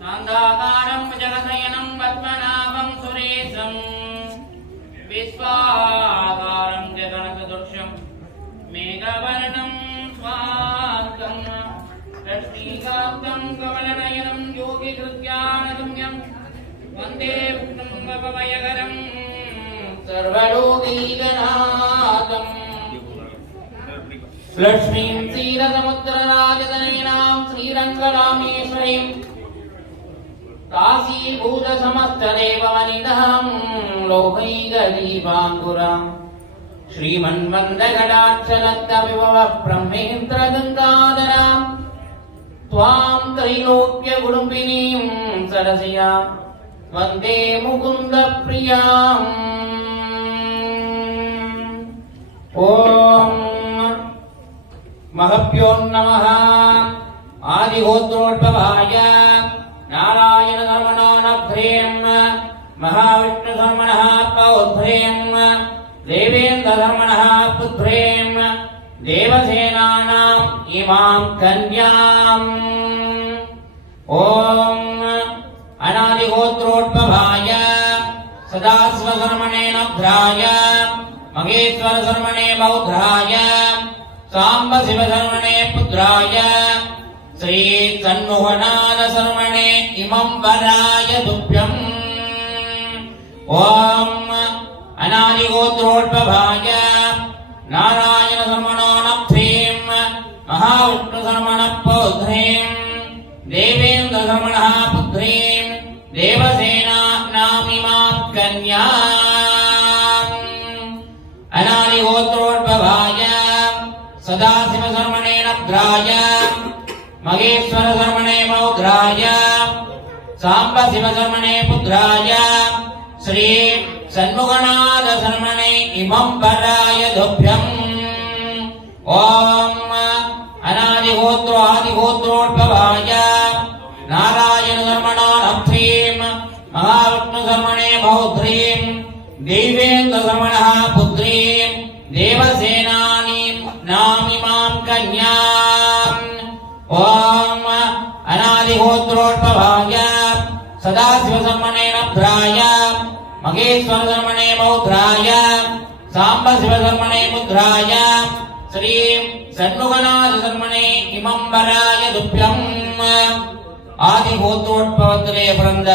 शान्ताकारं जगदयनं पद्मनाभं सुरेशं विश्वाकारं जगन्नाथदुर्शं मेघवर्णं स्वान्तं लक्ष्मीकान्तं कमलनयनं योगिहृद्यानगम्यं वन्दे विष्णुं भवभयहरं सर्वलोकैकनाथम् लक्ष्मीं क्षीरसमुद्रराजतनयिनां श्रीरङ्गरामेश्वरीं काशीभूतसमस्तदेववनितां लोकैकदीपाङ्कुरां श्रीमन्मन्दकटाक्षलब्धविभवः ब्रह्मेन्द्रगङ्गाधरां त्वां त्रैलोक्यकुटुम्बिनीं सरसिजां वन्दे मुकुन्दप्रियाम् ॐ महभ्यो नमः आदिहोत्रोद्भवाय नारायणधर्मणोऽनभ्रें महाविष्णुधर्मणः पौत्रें देवेन्द्रधर्मणः पुत्रें देवसेनानाम् इमां कन्याम् ॐ अनादिहोत्रोद्भवाय सदाशिवधर्मणे नभ्राय महेश्वरधर्मणे बौद्धाय सांब शिवधर्मणे पुत्राय श्री सन्मुखनाथ शर्मणे इमं वराय तुभ्यम् ओम अनादिगोत्रोद्भवाय नारायण शर्मणोऽनभ्रीं महाविष्णु शर्मणः पौत्रीं देवेन्द्र शर्मणः पुत्रीं देवसेनानामिमां कन्याम् अनादिगोत्रोद्भवाय सदाशिवधर्मणे नभ्राय महेश्वरधर्मणे मौद्राय सांब शिवधर्मणे पुत्राय श्री सन्मुखनाथ शर्मणे इमं वराय तुभ्यम् ओम अनादिगोत्रो आदिगोत्रोद्भवाय नारायण शर्मणोऽनभ्रीं महाविष्णु शर्मणे बौद्रीं देवेन्द्र शर्मणः पुत्रीं देवसेनानीं नामिमां कन्याम् ओम अनादिगोत्रोद्भवाय सदाशिवधर्मणे नभ्राय महेश्वरधर्मणे बौद्धाय सांब शिवधर्मणे पुत्राय श्री सन्मुखनाथ शर्मणे इमं वराय तुभ्यम् ஆதிகோத்ரோத்பவத்திலே பிறந்த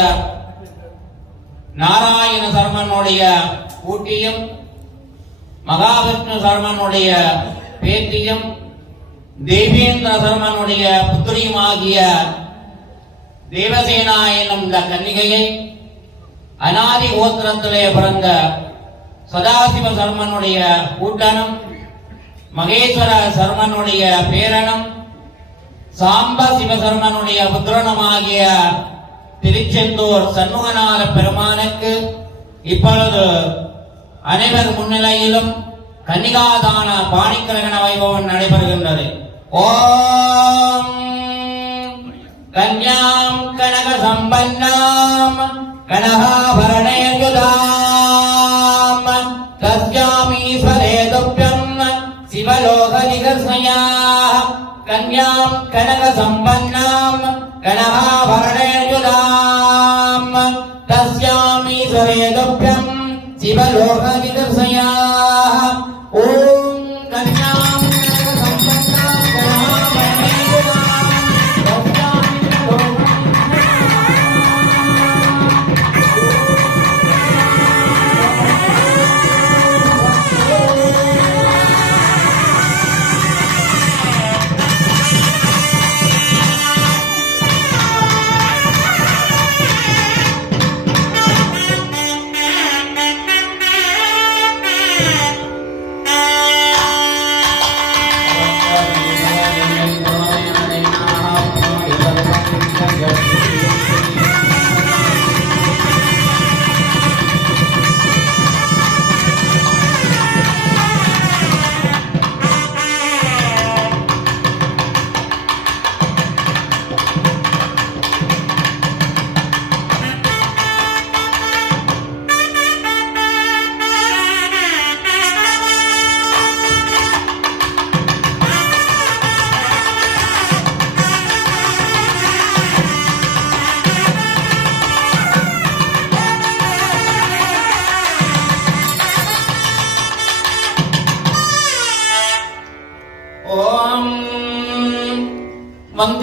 நாராயண சர்மனுடைய ஊட்டியும் மகாவிஷ்ணு சர்மனுடைய பேத்தியும் தேவேந்திர சர்மனுடைய புத்திரியுமாகிய தேவசேனா என்னும் இந்த கன்னிகையை அநாதி கோத்திரத்திலே பிறந்த சதாசிவ சர்மனுடைய கூட்டனும் மகேஸ்வர சர்மனுடைய பேரனும் சாம்ப சிவசர்மனுடைய புத்திரனுமாகிய திருச்செந்தூர் சண்முகநாத பெருமானுக்கு இப்பொழுது அனைவர் முன்னிலையிலும் கன்னிகாதான பாணிக்கிரகண வைபவம் நடைபெறுகின்றது. ஓம் கன்யாம் கனக சம்பன்னாம் கனகாபரணேர்யுதாம் தஸ்யாமீஸ்வரே துப்யம் சிவலோக நிகர்ஷயா கன்யாம் கனக சம்பன்னாம் கனகாபரணேர்யுதாம் தஸ்யாமீஸ்வரே துப்யம் शिवलोक विदर्शया ओम कन्यां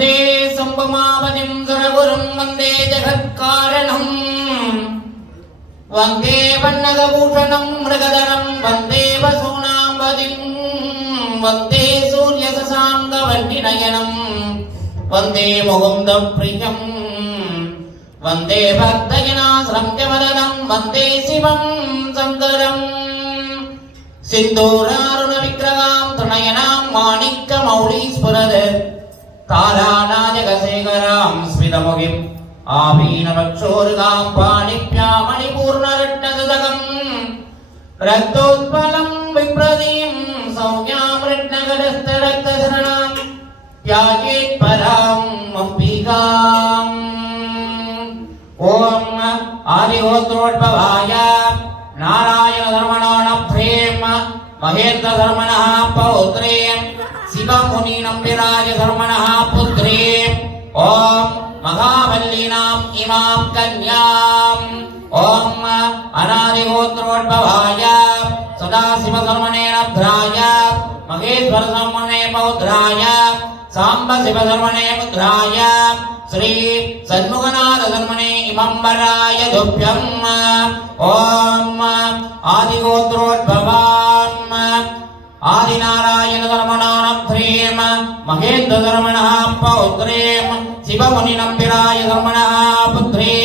वन्दे सम्भमावतिं सुरगुरुं वन्दे जगत्कारणं वन्दे वन्नगभूषणं मृगधरं वन्दे वसूनाम्बदिं वन्दे सूर्यशशाङ्कवर्णिनयनं वन्दे मुकुन्दप्रियं वन्दे भक्तजनाश्रम्यवदनं वन्दे शिवं शङ्करम् सिन्दूरारुणविग्रहां त्रिनयनां माणिक्यमौलीस्फुरद तारानायकशेखरां स्मितमुखिम् आवीनवक्षोरुगां पाणिभ्यां मणिपूर्णरत्नसुतकम् रक्तोत्पलं विप्रदीं सौम्यां रत्नगरस्थरक्तशरणां त्यागेत्परां अम्बिकाम् ॐ आदिहोत्रोद्भवाय नारायणधर्मणानप्रेम महेन्द्रधर्मणः पौत्रे शिवमुनिनम्बिराय धर्मणः पुत्रे ॐ महावल्लीनाम् इमां कन्याम् ॐ अनादिगोत्रोद्भवाय सदाशिवधर्मणे नभ्राय महेश्वरधर्मणे पौत्राय साम्बशिवधर्मणे पुत्राय श्री सन्मुखनाथधर्मणे इमम्बराय तुभ्यम् ॐ आदिगोत्रोद्भवाम् आदिनारायणधर्मणानप्रेम महेन्द्रधर्मणः पौत्रें शिवमुनिनम्बिराय धर्मणः पुत्रे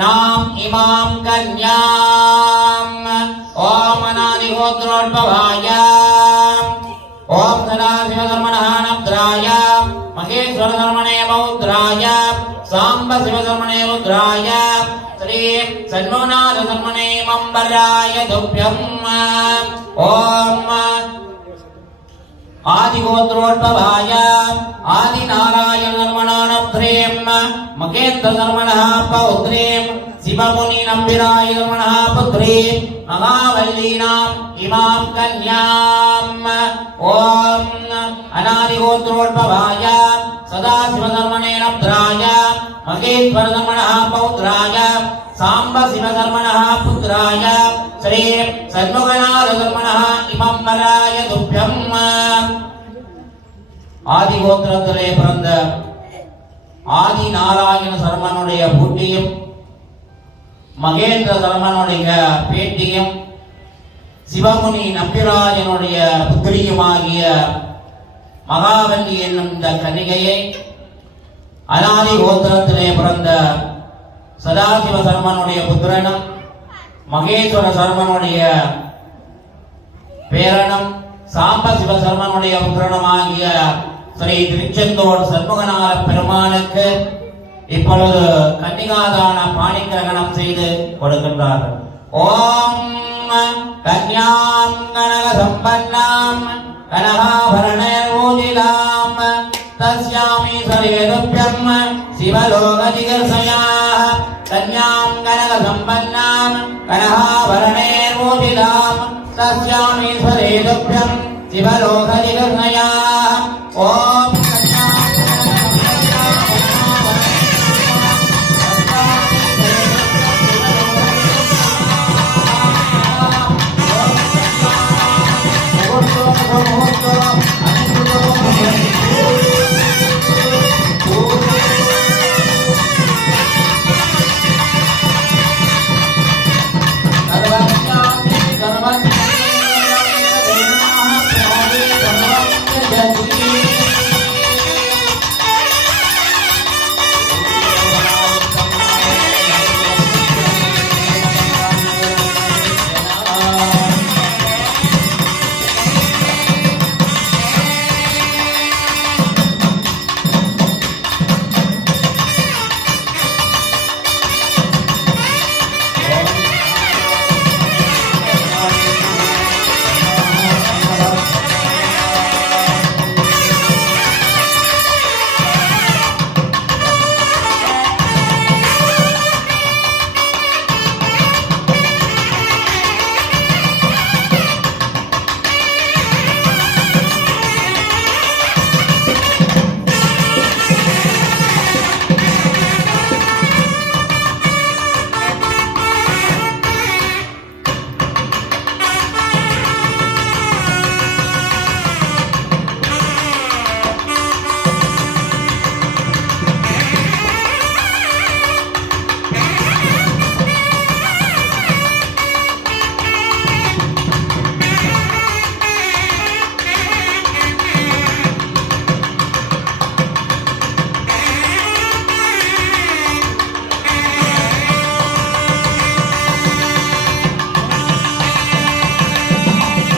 नाम इमां कन्याम् ॐ अनादिगोत्रोद्भवाय ॐ सदाशिवधर्मणः नभ्राय महेश्वरधर्मणे पौत्राय साम्बशिवधर्मणे पुत्राय श्री सन्मुखनाथधर्मणे इमम्बराय तुभ्यम् ॐ आदिगोत्रोद्भवाय आदिनारायणधर्मणानप्रेम महेन्द्रधर्मणः पौत्रें शिवमुनिनम्बिराय धर्मणः पुत्रे महावल्लीनाम् इमां कन्याम् ॐ अनादिगोत्रोद्भवाय सदाशिवधर्मणे नभ्राय महेश्वरधर्मणः पौत्राय साम्बशिवधर्मणः पुत्राय श्री सन्मुखनाथधर्मणः इमम्बराय तुभ्यम् ஆதிகோத்திரத்திலே பிறந்த ஆதி நாராயண சர்மனுடைய பூட்டியும் மகேந்திர சர்மனுடைய பேட்டியும் சிவமுனி நம்பிராஜனுடைய புத்திரியுமாகிய மகாவல்லி என்னும் இந்த கன்னிகையை அனாதி கோத்திரத்திலே பிறந்த சதாசிவ சர்மனுடைய புத்திரனும் மகேஸ்வர சர்மனுடைய பேரனும் சாம்பசிவ சர்மனுடைய புத்திரனுமாகிய ஸ்ரீ திருச்செந்தூர் சண்முகநாத பெருமானுக்கு இப்பொழுது கன்னிகாதான பாணிகிரகணம் செய்து கொடுக்கின்றார்கள். ஓம் கன்யாம் கனக சம்பன்னாம் கனகாபரணூஜிலாம் தஸ்யாமி சரேதுப்யம் சிவலோகதிகர்சயாः கன்யாம் கனக சம்பன்னாம் கனகாபரணூஜிலாம் तस्यामीश्वरेदुभ्यं शिवलोकदिगर्णयाः